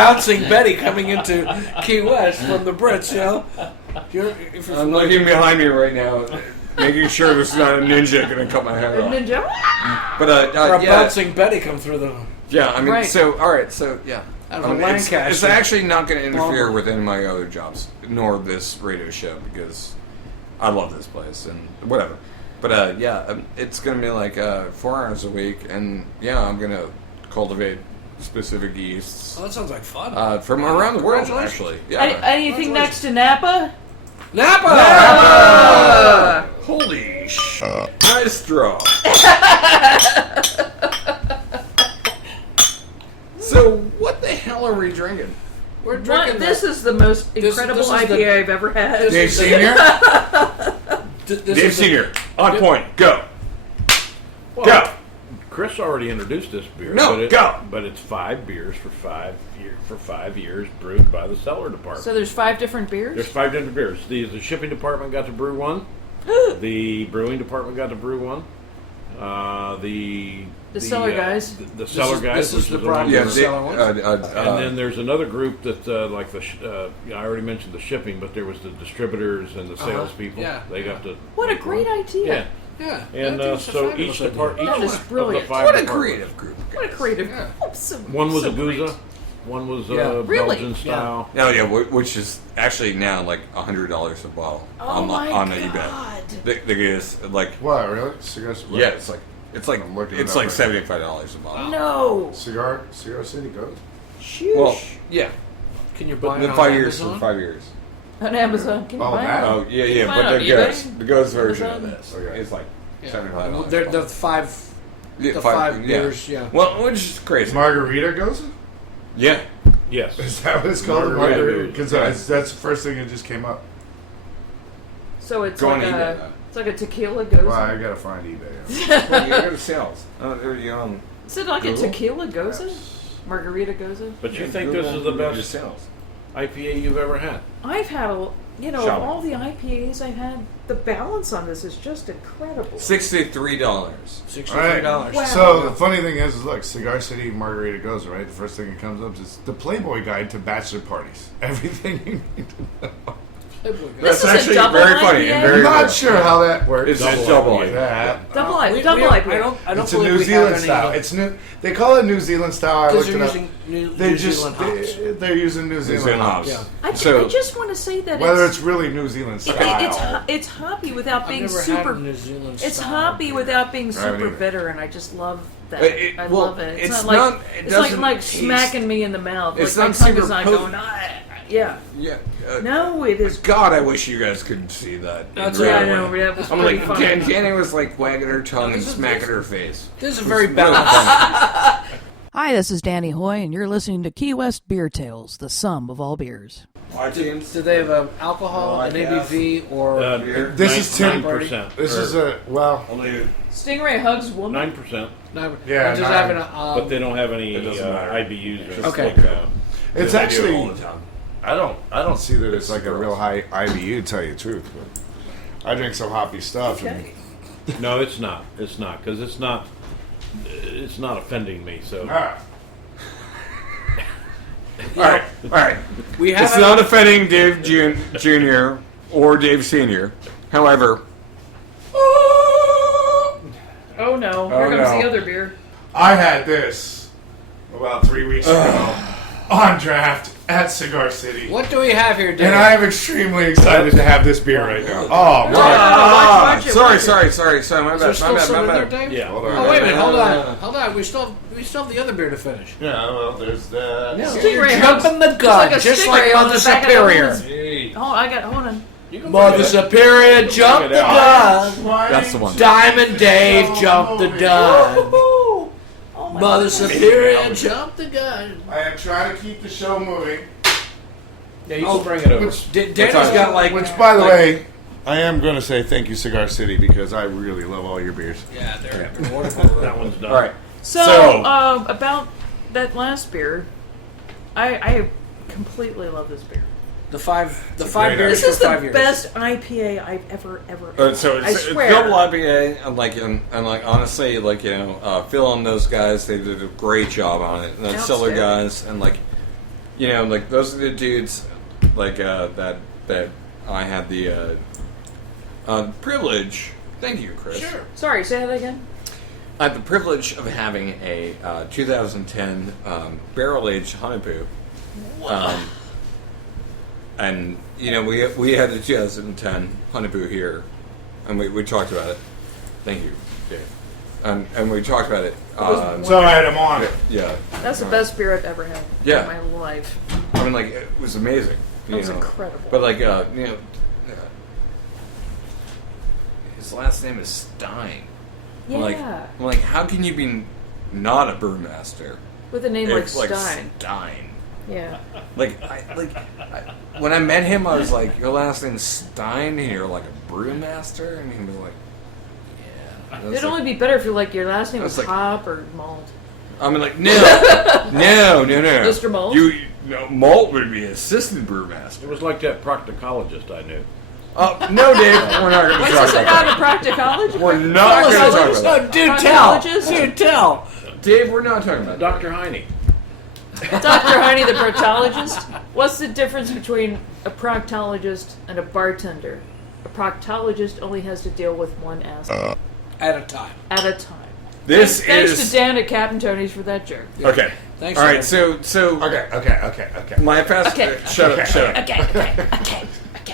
bouncing Betty coming into Key West from the Brits, you know. I'm looking behind me right now, making sure there's not a ninja going to cut my head off. A ninja? But or a bouncing Betty come through the... Yeah, I mean, right. So, alright, so, yeah. It's actually not going to interfere with any of my other jobs, nor this radio show, because I love this place, and whatever. But, it's going to be like 4 hours a week, and, I'm going to cultivate specific yeasts. Oh, that sounds like fun. From around the world, actually. Yeah. Anything next to Napa? Napa! Holy shit. Nice draw. So, what the hell are we drinking? We're drinking This is the most incredible IPA I've ever had. Dave Senior? Dave Senior, on point, go. Well, Go. Chris already introduced this beer. No, go. But it's 5 beers for 5 years, brewed by the Cellar department. So there's 5 different beers? There's 5 different beers. The shipping department got to brew one. The brewing department got to brew one. The Cellar guys. The Cellar guys. This is the one problem. Yeah, the Cellar ones. and then there's another group that, I already mentioned the shipping, but there was the distributors and the salespeople. Yeah. They got to. What a great idea. Yeah. Yeah. And so each department, That is of the brilliant. 5 What a departments. creative group. What a creative. Yeah. One was so a Guza. great. One was Really? Belgian style. No, which is actually now like $100 a bottle on eBay. God. The is like What, really? Cigars? yeah, it's like I'm looking it it's up like right $75 a bottle. No. Cigar City goes. Shoosh. Well, yeah, Can you buy it the on 5 years Amazon? for 5 years. On Amazon. Can you Oh, buy that. it? Oh yeah, buy it but on the Ghost version of Amazon? this Okay. is like Yeah. $75. They're the five beers, yeah. Well, which is crazy. Margarita goes? Yeah. Yes. Is that what it's called? Margarita Margarita? goes. Because that's the first thing that just came up. So it's Go on like eBay. it's like a tequila goza. Well, I gotta find eBay. Well, you go to sales. Is it like Google? a tequila goza? Margarita goza? But you think this is the best sales? IPA you've ever had? I've had of Shall we? all the IPAs I've had, the balance on this is just incredible. $63. $63. Wow. So the funny thing is, look, Cigar City Margarita goes, right? The first thing that comes up is the Playboy Guide to Bachelor Parties. Everything you need to know. This That's is a actually double very funny and IPA? very I'm not rare. sure how that works. It's a double IPA. that. Double We IPA. don't IPA. I don't It's a believe New we Zealand have style. any. It's new. They call it New Zealand style. I Because looked they're it up. using New They're Zealand hops. they're using New Zealand Zealand hops. hops. Yeah. I So- just want to say that Whether it's really New Zealand style. it's hoppy without I've being never super. had a New Zealand It's style hoppy beer. without being haven't super either. bitter, and I just love that. I Well, love it. it's not like not- it it's like doesn't like taste- smacking me in the mouth. It's like not my tongue super is not potent. going. Yeah. Yeah. No, it is. God, I wish you guys could see that. That's in Yeah, I real know. life. That was I'm pretty like, funny. Danny was like wagging her tongue and this is- smacking her face. This is very Really balanced. funny. Hi, this is Danny Hoy, and you're listening to Key West Beer Tales, the sum of all beers. Do they have alcohol, an ABV, or This is 9%. This is a Stingray hugs woman. 9%. Yeah, just nine. having But they don't have any It doesn't matter. IBUs. Or Okay. Like, It's They do it actually. all the time. I don't see that it's like a real high IBU. To tell you the truth, but I drink some hoppy stuff. Okay. no, it's not. It's not because it's not. It's not offending me. So All right. we have It's not offending Dave Jr. or Dave Sr. However, Oh no! Here comes no. the other beer. I had this about 3 weeks ago on draft at Cigar City, What do we have here, Dave? and I am extremely excited to have this beer right now. Oh, Watch it, sorry, watch it. sorry. My Is there bad. still some in My there, bad. Dave? yeah. hold on. Oh, wait a minute. Hold No. on. We still have the other beer to finish. Yeah, well, there's that. You're Stingray hugs. jumping the It's gun, like a just like stingray on Mother the back of Superior. everyone's- Hold on. You can Mother bring it up. Superior jumped the gun. That's the one. Diamond Dave jumped the gun. Woohoo! Oh my Mother goodness. Superior jumped the gun. I am trying to keep the show moving. Yeah, you can bring it over. Danny's got like. Which, by the way, I am going to say thank you, Cigar City, because I really love all your beers. Yeah, they're wonderful. That one's done. All right. So, about that last beer, I completely love this beer. The five great beers This for is the 5 years. best IPA I've ever So I it's swear. double IPA, and like honestly, like Phil and those guys, they did a great job on it. And the Cellar Outstanding. guys, and like You know, like those are the dudes, like that I had the privilege. Thank you, Chris. Sure. Sorry, say that again. I had the privilege of having a 2010 barrel-aged Honeyboo. And, you know, we had the 2010 Honeyboo here, and we talked about it. Thank you, Dave. And we talked about it. It's all right, I'm on it. Yeah. That's the best beer I've ever had Yeah. in my life. I mean, like, it was amazing. That was know. incredible. But, like, you know, his last name is Stein. Yeah. I'm like, how can you be not a brewmaster? With a name if, like Stein. Stein. Yeah. When I met him, I was like, your last name's Stein, and you're like a brewmaster? And he was like, yeah. It'd only be better if your last name I was was like- Hop or Malt. I mean, like, no. No. Mr. Malt? Malt would be assistant brewmaster. It was like that proctologist I knew. No, Dave, we're not going to What's talk this about about that. a proctologist? We're not going to talk about that. No, do tell. Proctologist? Do tell. Dave, we're not talking about that. Dr. Heine. Dr. Heine, the proctologist? What's the difference between a proctologist and a bartender? A proctologist only has to deal with one aspect At a time. at a time. This Thanks is... to Dan at Captain Tony's for that joke. Okay. Thanks, All right, Dan. so... Okay. My fast... Okay. Shut up. Okay.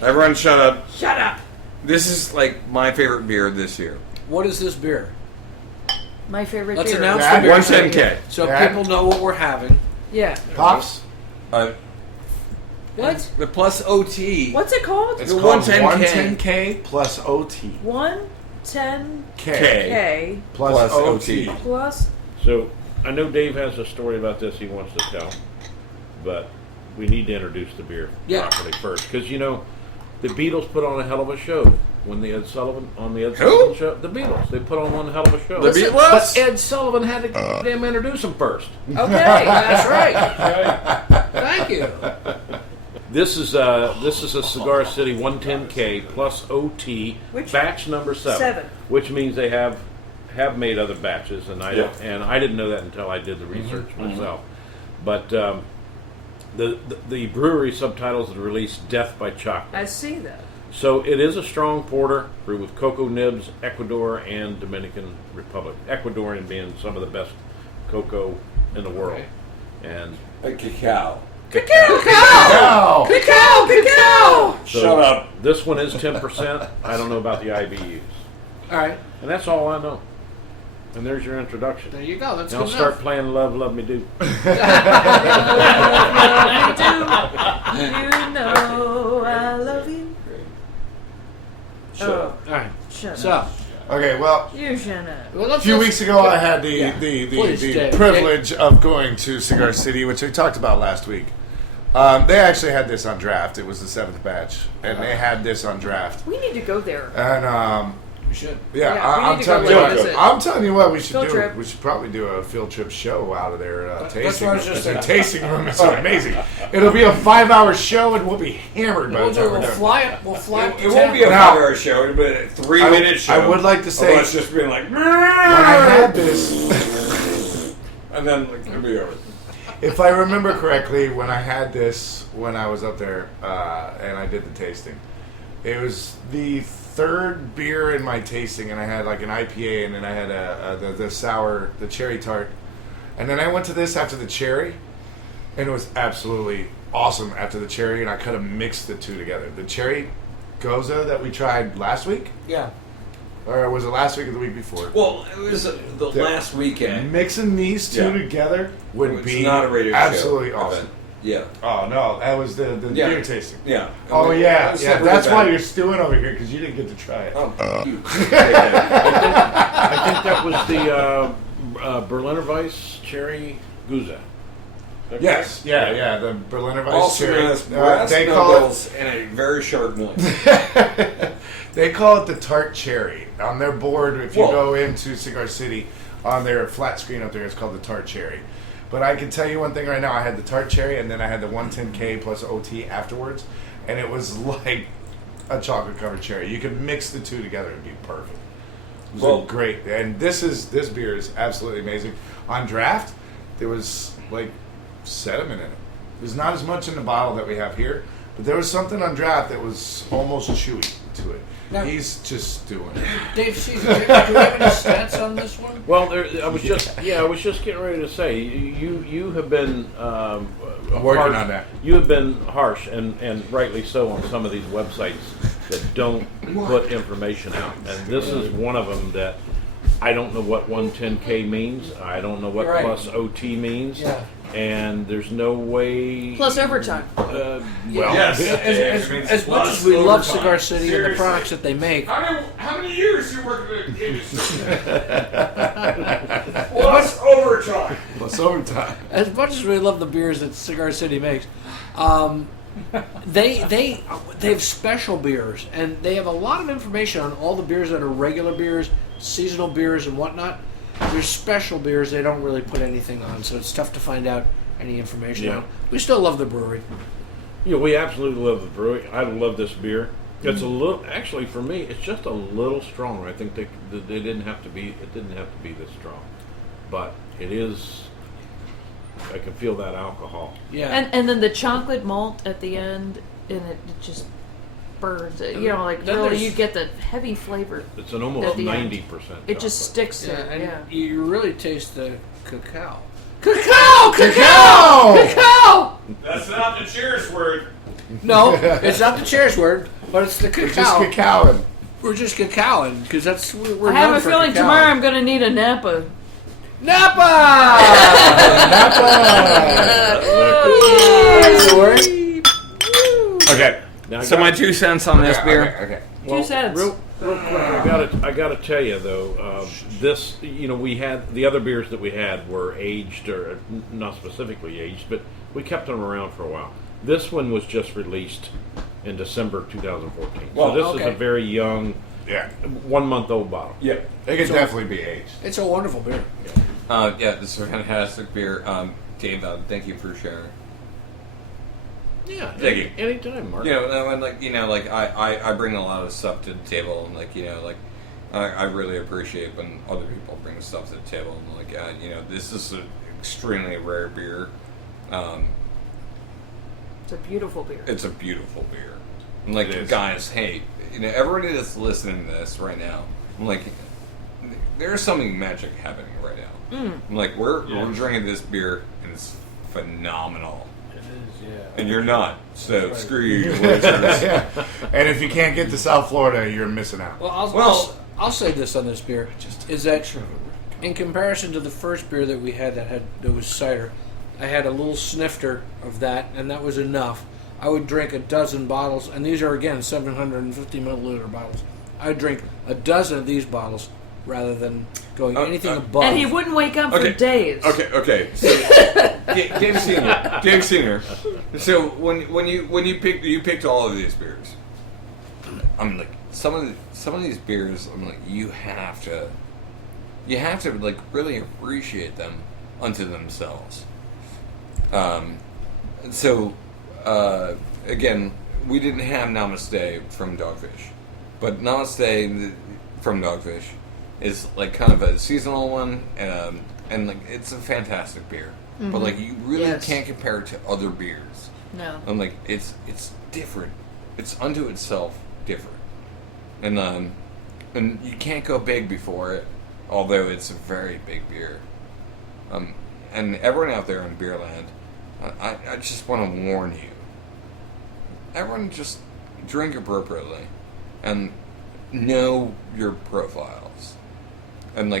Everyone shut up. Shut up. This is, like, my favorite beer this year. What is this beer? My favorite Let's beer. announce Yeah. the beer. 110K. So Yeah. people know what we're having. Yeah. Pops? What? The plus OT. What's it called? It's The called 110K. 110K plus OT. 110K K. Plus OT. OT. plus. So I know Dave has a story about this he wants to tell, but we need to introduce the beer Yeah. properly first, because you know the Beatles put on a hell of a show when the Ed Sullivan Who? Sullivan show. The Beatles, they put on one hell of a show. The Listen, Beatles? But Ed Sullivan had to damn introduce them first. Okay. That's right. Thank you. This is a Cigar City 110K plus OT, Which- batch number 7, which means they have made other batches, and I didn't know that until I did the research myself. But the brewery subtitles the release "Death by Chocolate." I see that. So it is a strong porter brewed with cocoa nibs, Ecuador and Dominican Republic. Ecuadorian being some of the best cocoa in the world, and A cacao. Wow. Cacao! so Shut up. This one is 10%. I don't know about the IBUs. All right. And that's all I know. And there's your introduction. There you go. That's Now good start enough. playing Love, Love Me Do. You know I love you. Shut up. All right. Shut So, up. Okay, well, You shut up. well, a let's few just- weeks ago I had Please, the Dave. privilege of going to Cigar City, which we talked about last week. They actually had this on draft. It was the 7th batch, and they had this on draft. We need to go there. And We should. yeah, Yeah, we I'm need to go telling you like what. visit. I'm telling you what we should Field do. trip. We should probably do a field trip show out of their tasting what I was room. just Their saying. tasting room is so amazing. It'll be a 5-hour show, and we'll be hammered by We'll the do. time we're We'll done. fly it. We'll fly it. It won't be a Now- 5-hour show. It'll be a 3-minute show. I would like to say- of us just being like, When I had this, and then like, it'll be over. if I remember correctly, when I had this when I was up there and I did the tasting, it was the 3rd beer in my tasting, and I had like an IPA, and then I had the sour, the cherry tart, and then I went to this after the cherry, and it was absolutely awesome after the cherry, and I could have mixed the two together. The cherry goza that we tried last week, Yeah. or was it last week or the week before? Well, it was the last weekend. Mixing these two Yeah. together would It's be not a radio absolutely show awesome. event. Yeah. Oh no, that was the Yeah. beer tasting. Yeah. Oh yeah, It's yeah. separate That's why event. you're stewing over here, because you didn't get to try it. Oh, you. I think that was the Berliner Weiss Cherry Guza. Yes, yeah. The Berliner Weiss Also cherry. known as brass They call it. knuckles and a very sharp noise. They call it the tart cherry on their board. If you Whoa. go into Cigar City, on their flat screen up there, it's called the tart cherry. But I can tell you one thing right now: I had the tart cherry, and then I had the 110K plus OT afterwards, and it was like a chocolate covered cherry. You could mix the two together and be perfect. It was Well- great, and this beer is absolutely amazing. On draft, there was like sediment in it. There's not as much in the bottle that we have here, but there was something on draft that was almost chewy to it. Now- He's just doing it. Dave, do you have any stats on this one? Well, I was just getting ready to say you have been Working harsh. on that. You have been harsh and rightly so on some of these websites that don't put information out, and this is one of them that I don't know what 110K means. I don't know what Right. plus OT means. Yeah. And there's no way. Plus overtime. Well, Yes. As much as we love Cigar City and the products that they make, How many years you working in the industry? Plus overtime. Plus overtime. as much as we love the beers that Cigar City makes, they have special beers, and they have a lot of information on all the beers that are regular beers, seasonal beers, and whatnot. There's special beers they don't really put anything on, so it's tough to find out any information Yeah. on. We still love the brewery. Yeah, we absolutely love the brewery. I love this beer. It's a little, actually, for me, it's just a little stronger. I think they didn't have to be. It didn't have to be this strong, but it is. I can feel that alcohol. Yeah. And then the chocolate malt at the end, and it just burns it. You know, like Then really, there's- you get the heavy flavor. It's an almost At the end. 90%. It just sticks Yeah, there. and Yeah. you really taste the cacao. Cacao! That's not the cheers word. No, it's not the cheers word, but it's the We're just cacao. cacaoing. We're just cacaoing because that's we're I have known a for feeling cacao. tomorrow I'm going to need a Napa. Napa. That's the word. Okay. Now, So my 2 cents on this beer. Okay. 2 cents. Real quick, I gotta tell you though, this, we had the other beers that we had were aged, or not specifically aged, but we kept them around for a while. This one was just released in December 2014, Well, so this is okay. a very young, Yeah. 1 month old bottle. Yeah. They can definitely be aged. It's a wonderful beer. Yeah, this is a fantastic beer. Dave, thank you for sharing. Yeah, Thank you. anytime, Mark. And I bring a lot of stuff to the table, and I really appreciate when other people bring stuff to the table, and this is an extremely rare beer. It's a beautiful beer. It's a beautiful beer. And It is. guys, hey, everybody that's listening to this right now, there's something magic happening right now. We're drinking this beer, and it's phenomenal. It is, yeah. And you're not, so right. screw you, listeners. Yeah. And if you can't get to South Florida, you're missing out. Well, I'll say this on this beer is that in comparison to the first beer that we had that was cider, I had a little snifter of that, and that was enough. I would drink a dozen bottles, and these are again 750 milliliter bottles. I would drink a dozen of these bottles rather than going anything above. And he wouldn't wake up for days. Okay. So, Dave Senior. So when you picked all of these beers, I'm like some of these beers. I'm like you have to really appreciate them unto themselves. Again, we didn't have Namaste from Dogfish, but Namaste from Dogfish is kind of a seasonal one, and it's a fantastic beer. But you really can't compare it to other beers. No. And it's different. It's unto itself different, and you can't go big before it, although it's a very big beer. And everyone out there in Beerland, I just want to warn you. Everyone just drink appropriately, and know your profiles, and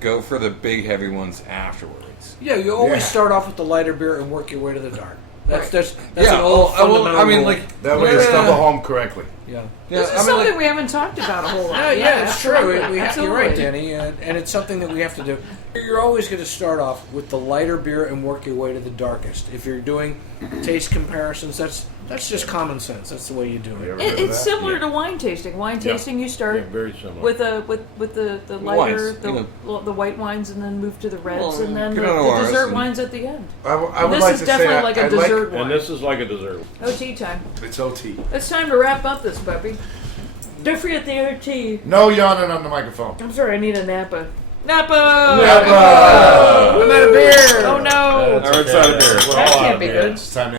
go for the big heavy ones afterwards. Yeah, you always Yeah. start off with the lighter beer and work your way to the dark. That's Yeah, an old fundamental rule. That way you stumble home correctly. Yeah. This is something we haven't talked about a whole lot. Yeah, it's true. absolutely. You're right, Absolutely. Danny, and it's something that we have to do. You're always going to start off with the lighter beer and work your way to the darkest. If you're doing taste comparisons, that's just common sense. That's the way you do it. Ever heard of It's that? similar to wine tasting. Wine tasting, you start Yeah, very similar. with the lighter, Wines, the white wines, and then move to the reds, Well, and then the Pinot Noirs dessert and- wines at the end. I would This like is to definitely say like a I'd dessert wine. And this is like a dessert. OT time. It's OT. It's time to wrap up this puppy. Don't forget the OT. No yawning on the microphone. I'm sorry, I need a Napa. Napa! Napa! I'm out of beer. Oh no! That's Or it's out of beer. We're That all out can't of be beer. good. It's time to